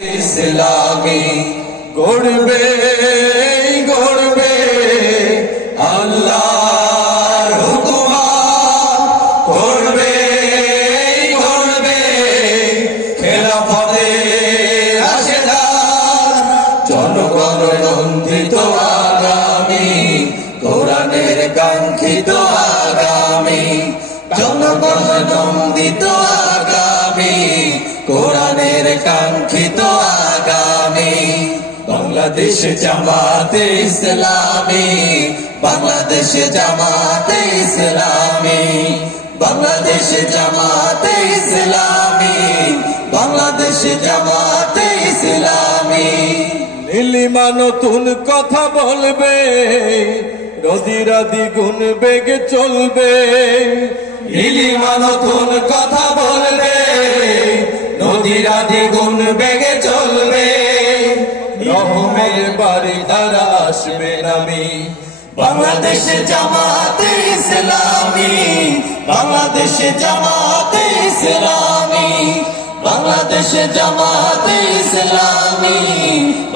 ইসলামী গড়বে গড়বে আল্লাহর হুকুমাত গড়বে গড়বে খেলাফতে রাশেদার জনগণ নন্দিত আগামী কোরআনের কাঙ্ক্ষিত আগামী জনগণ নন্দিত আগামী কোরআনের কাঙ্ক্ষিত আগামী বাংলাদেশ জামাতে ইসলামী বাংলাদেশ জামাতে ইসলামী বাংলাদেশ জামাতে ইসলামী বাংলাদেশ জামাতে ইসলামী নীলিমা নতুন কথা বলবে রোজিরা দ্বিগুণ বেগে চলবে নীলিমা নতুন কথা বলবে নদীরা দ্বিগুণ বেগে চলবে রহমের বাড়ি দ্বারা আসবে নামি বাংলাদেশ জামাতে ইসলামী বাংলাদেশ জামাতে ইসলামী বাংলাদেশ জামাতে ইসলামী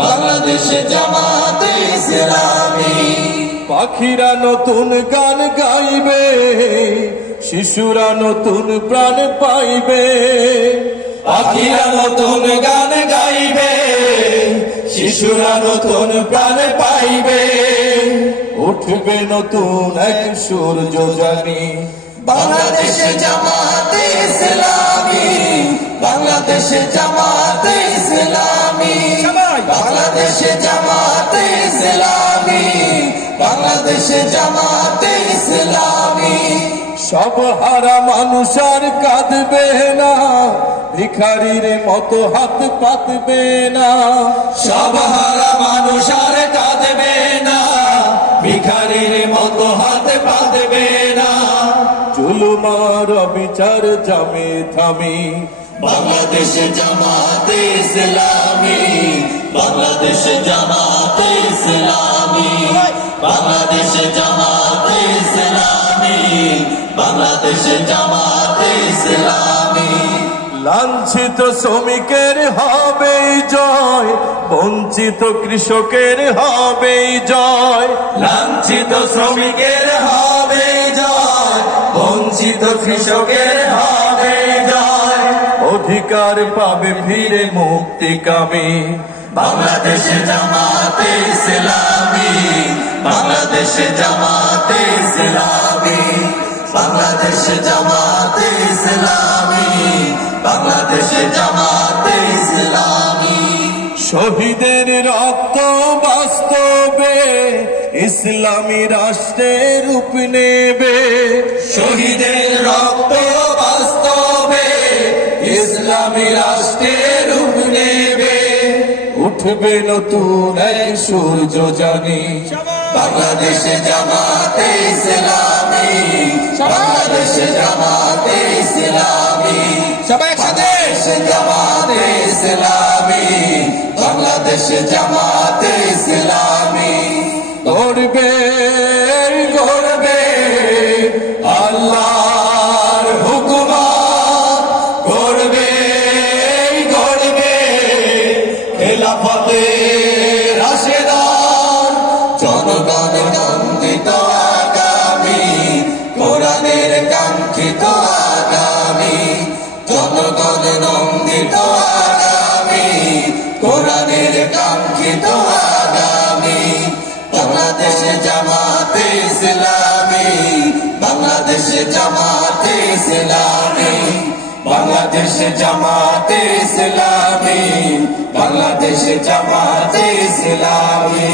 বাংলাদেশ জামাতে ইসলামী পাখিরা নতুন গান গাইবে শিশুরা নতুন প্রাণ পাইবে পাখিরা নতুন গান গাইবে শিশুরা নতুন প্রাণ পাইবে উঠবে নতুন এক সূর্য জানি বাংলাদেশ জামাতে ইসলামী বাংলাদেশ জামাতে ইসলামী বাংলাদেশ জামাতে ইসলামী বাংলাদেশ জামাতে ইসলামী সব হারা মানুষ আর কাঁদবে না ভিখারির মতো হাত পাতবে না সব হারা মানুষ আর কাঁদবে না ভিখারির মতো হাত পাতবে না জুলুমার বিচার জামে থামি বাংলাদেশ জামাতে ইসলামী বাংলাদেশ জামাতে ইসলামী বাংলাদেশ জামাতে ইসলামী বাংলাদেশ জামাতে ইসলামী লাঞ্ছিত শ্রমিকের হবে জয় বঞ্চিত কৃষকের হবে জয় লাঞ্ছিত শ্রমিকের হবে জয় বঞ্চিত কৃষকের হবে জয় অধিকার পাবে ফিরে মুক্তিকামী বাংলাদেশ জামাতে ইসলামী বাংলাদেশ জামাতে ইসলামী বাংলাদেশ জামাতে ইসলামী বাংলাদেশ জামাতে ইসলামী শহীদের রক্ত বাস্তবে ইসলামী রাষ্ট্রের রূপ নেবে শহীদের রক্ত বাস্তবে ইসলামী রাষ্ট্রের রূপ নেবে উঠবে নতুন এক সূর্য জানি বাংলাদেশ জামাতে ইসলামী বাংলাদেশ জামাতে ইসলামী সবাই একসাথে জামাতে ইসলামী বাংলাদেশ জামাতে ইসলামী গড়বে গড়বে আল্লাহর হুকুমাত গড়বে গড়বে খেলাফতে রাশেদার জনগণ নন্দিত আগামী কোরআনের কাঙ্ক্ষিত আগামী জনগণ নন্দিত আগামী কোরআনের কাঙ্ক্ষিত আগামী বাংলাদেশ জামাতে ইসলামী বাংলাদেশ জামাতে ইসলামী বাংলাদেশ জামাতে ইসলামী বাংলাদেশ জামাতে ইসলামী।